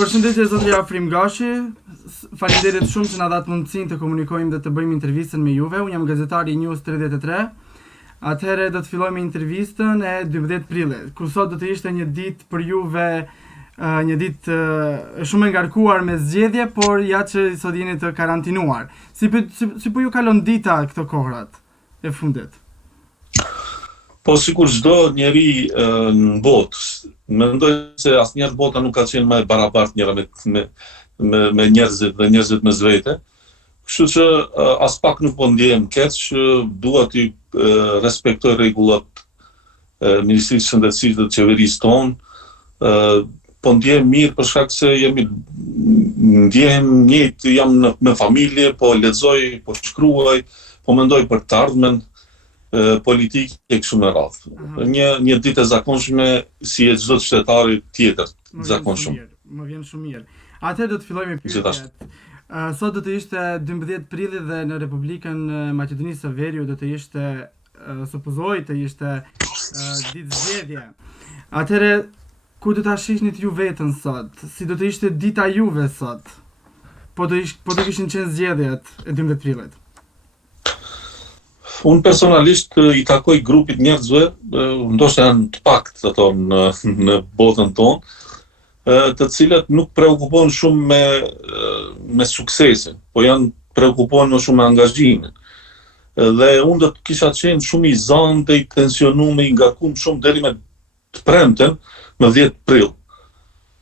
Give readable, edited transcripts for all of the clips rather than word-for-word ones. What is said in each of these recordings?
Përshëndetje zotëri Afrim Gashi, faleminderit shumë që na dhat mundësinë të komunikojmë dhe të bëjmë intervistën me juve. Unë jam gazetari i News 33. Atëherë do të fillojmë intervistën e 12 prillit, kur sot do të ishte një ditë për juve, një ditë shumë e ngarkuar me zgjedhje, por ja që sot jeni të karantinuar. Si po ju kalon dita këto kohrat e fundit? Po sikur çdo njeri në botë, mendoj se asnjëherë bota nuk ka qenë më e barabartë njëra me njerëzit dhe njerëzit me zvete. Kështu që as pak nuk po ndjehem keq, dua të respektoj rregullat Ministrisë së Shëndetësisë dhe të qeverisë tonë. Po ndjehem mirë për shkak se ndjehem njëjtë, jam me familje, po lexoj, po shkruaj, po mendoj për të ardhmen politike e kështu me radhë. Një ditë e zakonshme si e çdo qytetari tjetër zakonshëm. Më vjen shumë mirë. Atëherë do të fillojmë me pyetjet. Sot do të ishte 12 prilli dhe në Republikën Maqedonisë së Veriut do të ishte supozoj të ishte ditë zgjedhje. Atëherë ku do ta shihnit ju veten sot? Si do të ishte dita juve sot? Po do kishin qenë zgjedhjet e 12 prillit. Unë personalisht i takoj grupit njerëzve, ndoshta janë të pakët ato në botën tonë, të cilët nuk preokupon shumë me suksesin, po janë preokupon më shumë me angazhimin. Dhe unë do të kisha qenë shumë i zanë dhe i tensionuar, i ngarkuar shumë deri me të premten, me 10 prill.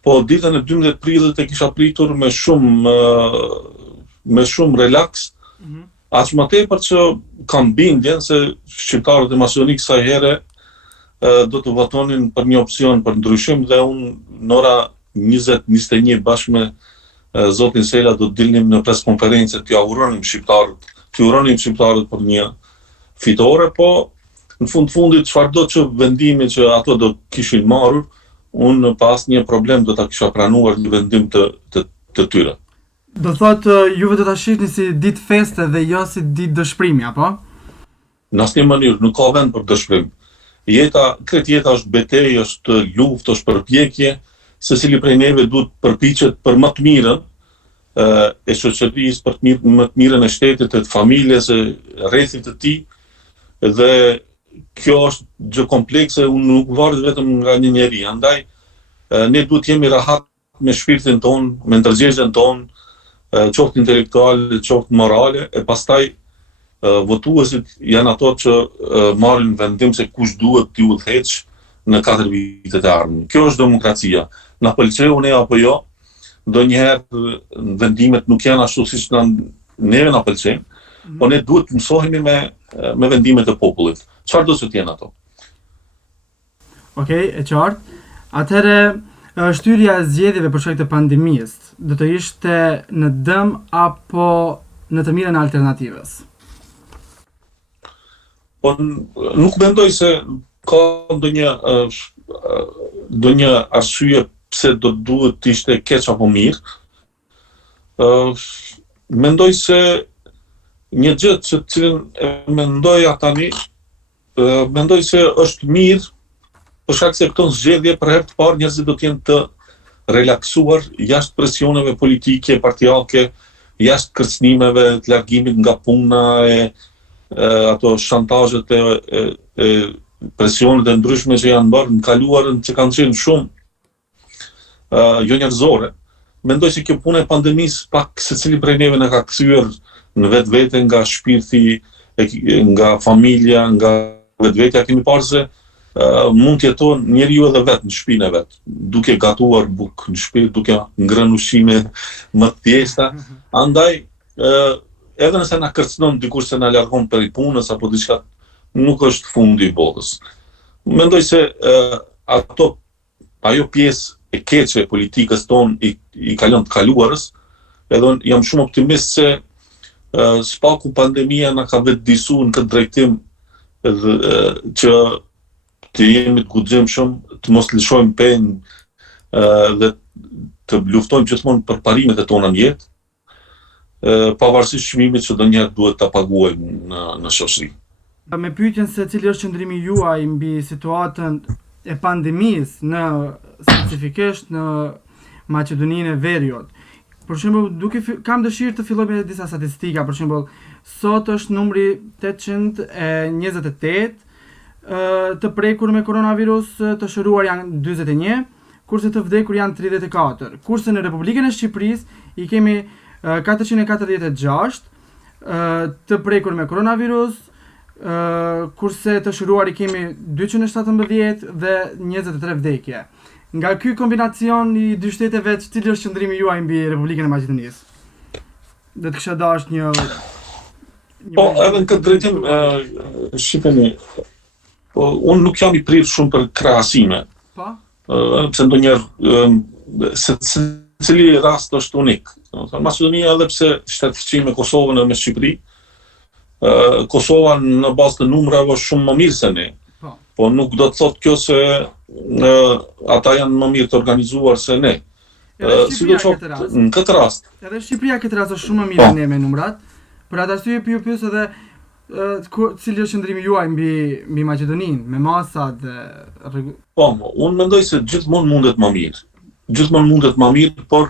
Po ditën e 12 prillit e kisha pritur me shumë relaks. Aq më tepër që kam bindjen se shqiptarët e Maqedonisë kësaj here do të votonin për një opsion për ndryshim dhe unë në ora 20-21 bashkë me zotin Sela do të dilnim në preskonferencë të uronim shqiptarët për një fitore, po në fundit çfarëdo që vendimi që ato do kishin marrur, unë pas një problem do ta kisha pranuar një vendim të tyre. Do thotë juve do ta shihni si ditë feste dhe jo si ditë dëshprimi, apo? Në asnjë mënyrë nuk ka vend për dëshpërim. Kretë jeta është betejë, është luftë, është përpjekje, secili prej neve duhet përpiqet për më të mirën e shoqërisë, për më të mirën e shtetit, të familjes, e rrethit të tij. Dhe kjo është gjë komplekse, unë nuk varet vetëm nga një njeri. Andaj ne duhet jemi rahat me shpirtin ton, me ndërgjegjën ton, qoftë intelektuale, qoftë morale, e pastaj votuesit janë ato që marrin vendim se kush duhet t'ju udhëheq në 4 vitet e ardhmë. Kjo është demokracia. Na pëlqeu ne apo jo, ndonjëherë vendimet nuk janë ashtu siç neve na pëlqejnë, po ne duhet të mësohemi me vendimet e popullit. Çfarë do të jenë ato? Okej, e qartë. Atëherë shtyrja e zgjedhjeve për shkak të pandemisë do të ishte në dëm apo në të mirën e alternativës? Po nuk mendoj se ka ndonjë arsye pse do duhet të ishte keq apo mirë. Mendoj se një gjë që cilën e mendoja tani, mendoj se është mirë për shkak se këto zgjedhje për herë të parë njerëzit do të jenë të relaksuar jashtë presioneve politike, partijake, jashtë kërcënimeve, të largimit nga puna ato shantazhet e presionet e ndryshme që janë bërë në kaluarën, që kanë qenë shumë jo njerëzore. Mendoj se kjo punë e pandemisë pak secili prej neve na ka kthyer në vetvete nga shpirti, nga familja, nga vetvetja. Kemi parë se mund të jeton njeriu edhe vetë në shtëpinë e vet, duke gatuar bukë në shtëpi, duke ngrënë ushqime më të thjeshta. Andaj edhe nëse na kërcënon dikush se na largon prej punës apo diçka, nuk është fundi i botës. Mendoj se ajo pjesë e keqe e politikës tonë i kalon të kaluarës, edhe jam shumë optimist se spaku pandemia na ka vetëdijsuar në këtë drejtim që të jemi të guximshëm, të mos lëshojmë penë dhe të luftojmë gjithmonë për parimet e tona në jetë, pavarësisht çmimit që ndonjëherë duhet ta paguajmë në shoqëri. Me pyetjen se cili është qëndrimi juaj mbi situatën e pandemisë në specifikisht në Maqedoninë e Veriut. Për shembull, kam dëshirë të filloj me disa statistika, për shembull, sot është numri 828 të prekur me koronavirus, të shëruar janë 41, kurse të vdekur janë 34. Kurse në Republikën e Shqipërisë i kemi 446 të prekur me koronavirus, kurse të shëruar i kemi 217 dhe 23 vdekje. Nga ky kombinacion i dy shteteve, cili është qëndrimi juaj mbi Republikën e Maqedonisë? Dhe të kisha dashur një Po, edhe në këtë drejtim, shqipeni, unë nuk jam i prirë shumë për krahasime. Po? Pse ndonjëherë secili rast është unik. Maqedonia, edhe pse shtetësi me Kosovën dhe me Shqipëri, Kosova në bazë të numrave është shumë më mirë se ne. Po nuk do të thotë kjo se ata janë më mirë të organizuar se ne. Në këtë rast. Edhe Shqipëria këtë rast është shumë më mirë ne me numrat. Për atë arsye ju pyes edhe cili është qëndrimi juaj mbi Maqedoninë, me masat dhe Po, unë mendoj se gjithmonë mundet më mirë. Gjithmonë mundet më mirë, por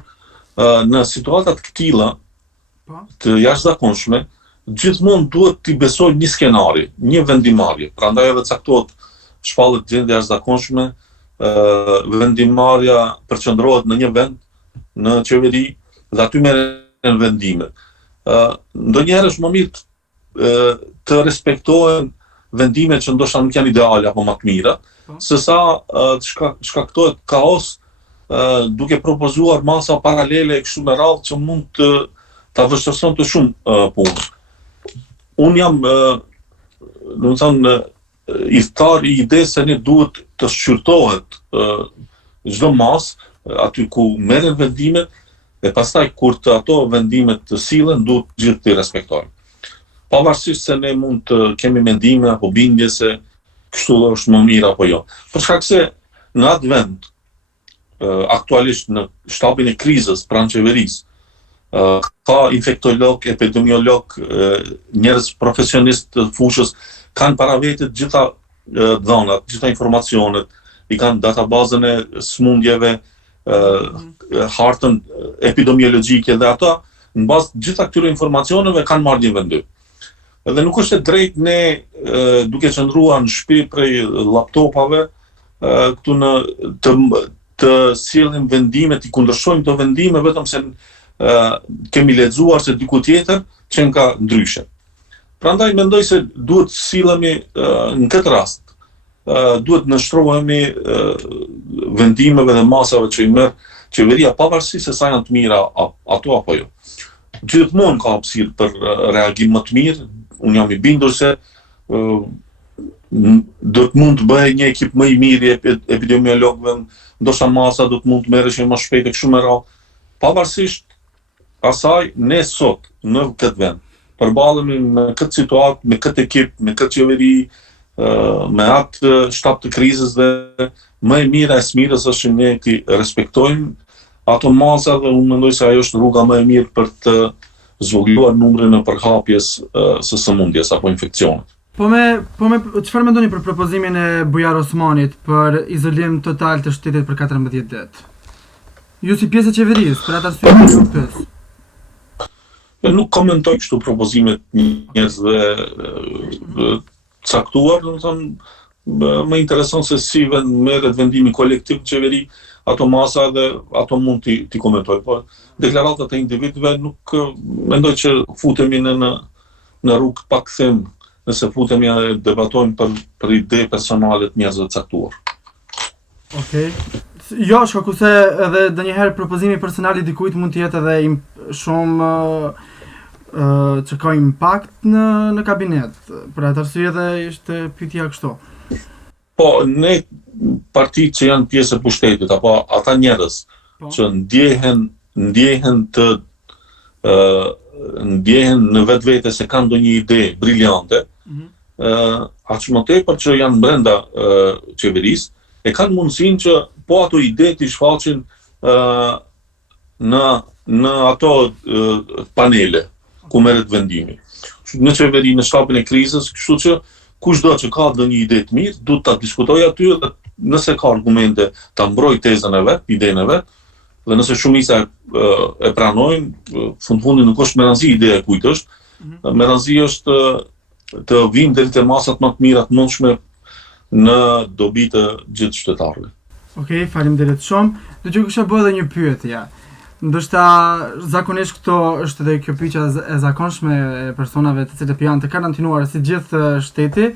në situatat këtilla të jashtëzakonshme, gjithmonë duhet t'i besoj një skenari, një vendimarrje. Prandaj edhe caktohet shpallet gjendja jashtëzakonshme, vendimarrja përqendrohet në një vend, në qeveri, dhe aty merren vendime. Ndonjëherë është më mirë të respektohen vendime që ndoshta nuk janë ideale apo më të mira, sesa të shkaktohet kaos duke propozuar masa paralele kështu me radhë që mund ta vështirësonte shumë punën. Unë jam, do të thënë, i thtar i idesë se ne duhet të shqyrtohet çdo masë aty ku merren vendimet, e pastaj kur të ato vendimet të sillen, duhet gjithë të respektojnë. Pavarësisht se ne mund të kemi mendime apo bindje se kështu është më mirë apo jo. Për shkak se në atë vend, aktualisht në shtabin e krizës pranë qeverisë, ka infektolog, epidemiolog, njerëz profesionistë të fushës, kanë para vete gjitha dhënat, gjitha informacionet, i kanë databazën e smundjeve, hartën epidemiologjike dhe ata në bazë gjitha këtyre informacioneve kanë marrë një vendim. Dhe nuk është e drejtë ne duke qëndruar në shtëpi prej laptopave këtu të sjellim vendime, të kundërshtojmë këto vendime vetëm se kemi lexuar se diku tjetër që ka ndryshe. Prandaj mendoj se duhet sillemi në këtë rast, duhet nështrohemi vendimeve dhe masave që i merr qeveria, pavarësisht se sa janë të mira ato apo jo. Gjithmonë ka hapësirë për reagim më të mirë. Unë jam i bindur se do të mund të bëhej një ekip më i mirë i epidemiologëve, ndoshta masa do të mund të merreshin më shpejt e kështu me radhë. Pavarësisht asaj, ne sot në këtë vend përballemi me këtë situatë, me këtë ekip, me këtë qeveri, me atë shtab të krizës dhe më e mira e smirës është që ne ti respektojmë ato masa dhe unë mendoj se ajo është rruga më e mirë për të zvogëluar numrin e përhapjes së sëmundjes apo infeksionit. Çfarë mendoni për propozimin e Bujar Osmanit për izolim total të shtetit për 14 ditë? Ju si pjesë e qeverisë, për atë arsye që ju pyes. Nuk komentoj kështu propozimet njerëzve caktuar, do të thonë më intereson se si merret vendimi kolektiv në qeveri, ato masa dhe ato mund t'i komentoj, por deklaratat e individëve nuk mendoj që futemi në rrugë pak them, nëse futemi e debatojmë për ide personale të njerëzve të caktuar. Okej. Jo, shkaku se edhe ndonjëherë propozimi personal i dikujt mund të jetë edhe shumë që ka impakt në kabinet. Për atë arsye edhe ishte pyetja kështu. Po, ne partitë që janë pjesë e pushtetit, apo ata njerëz që ndjehen në vetvete se kanë ndonjë ide briljante, aq më tepër që janë brenda qeverisë, e kanë mundësinë që po ato ide t'i shfaqin në ato panele ku merret vendimi. Në qeveri, në shtabin e krizës, kështu që kushdo që ka ndonjë ide të mirë, duhet ta diskutojë aty dhe nëse ka argumente ta mbrojë tezën e vet, idenë e vet, Dhe nëse shumica e pranojnë, fundin nuk është meranzi ideja e kujt është. Meranzi është të vim deri te masat më të mira të mundshme në dobi të gjithë qytetarëve. Okej, faleminderit shumë. Do t'ju kisha bërë edhe një pyetje. Ndoshta zakonisht këto është edhe kjo pyetja e zakonshme e personave të cilët janë të karantinuar si gjithë shteti,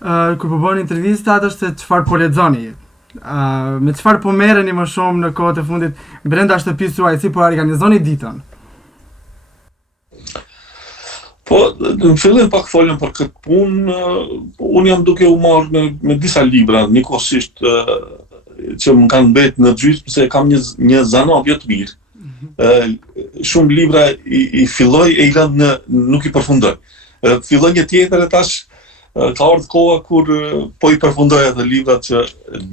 kur po bëni intervistat është se çfarë po lexoni. Me çfarë po merreni më shumë në kohët e fundit brenda shtëpisë tuaj, si po organizoni ditën? Po, në fillim pak folëm për këtë punë, unë jam duke u marrë me disa libra, njëkohësisht që më kanë mbetë në gjysmë se kam një zanavje të mirë. Shumë libra i filloj e i lënë nuk i përfundoj. Filloj një tjetër e tash ka ardhur koha kur po i përfundoj edhe librat që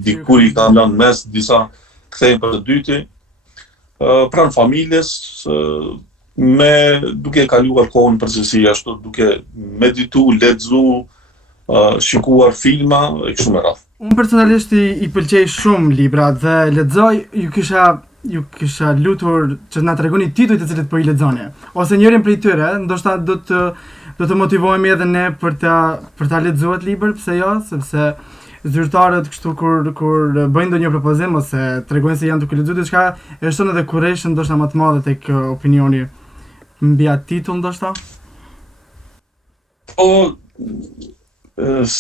dikur i kam lënë mes, disa kthehen për të dyti. Pranë familjes, duke kaluar kohën përgjithësi ashtu, duke meditu, lexu, shikuar filma e kështu me radhë. Unë personalisht i pëlqej shumë librat dhe lexoj, ju kisha lutur që na tregoni titujt të cilët po i lexoni. Ose njërin prej tyre, ndoshta do të motivohemi edhe ne për ta lexuar libër, pse jo, sepse zyrtarët kështu kur bëjnë ndonjë propozim ose tregojnë se janë duke lexuar diçka, e shton edhe kurreshën ndoshta më të madhe tek opinioni mbi atë titull ndoshta. Po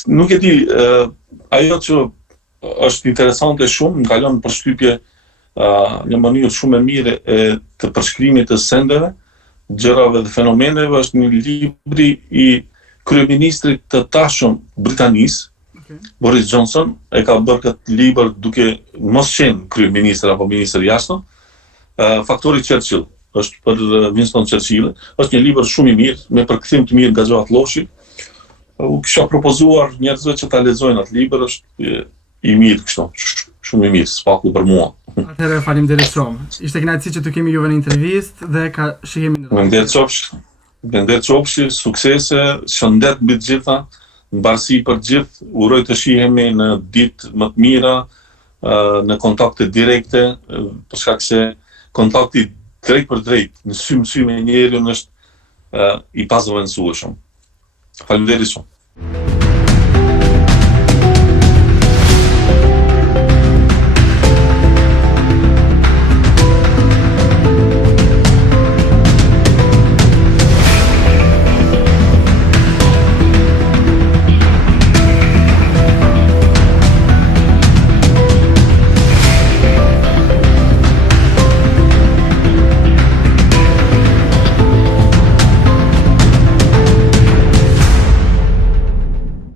nuk e di, ajo që është interesante shumë, më kalon përshtypje një mënyrë shumë e mirë e të përshkrimit të sendeve, gjërave dhe fenomeneve, është një libri i kryeministrit të tashëm Britanisë, Boris Johnson, e ka bërë këtë libër duke mos qenë kryeministër apo ministër jashtëm, Faktori Churchill, është për Winston Churchill, është një libër shumë i mirë, me përkthim të mirë nga Gjoat Lloshi. U kisha propozuar njerëzve që ta lexojnë atë libër, është i mirë kështu, shumë i mirë, spaku për mua. Atëherë faleminderit shumë. Ishte kënaqësi që të kemi juve në intervistë dhe shihemi në Faleminderit qofshi, suksese, shëndet mbi të gjitha, mbarësi për gjithë, uroj të shihemi në ditë më të mira, në kontakte direkte, për shkak se kontakti drejt për drejt, në sy me njeriun është i pazovendësueshëm. Faleminderit shumë.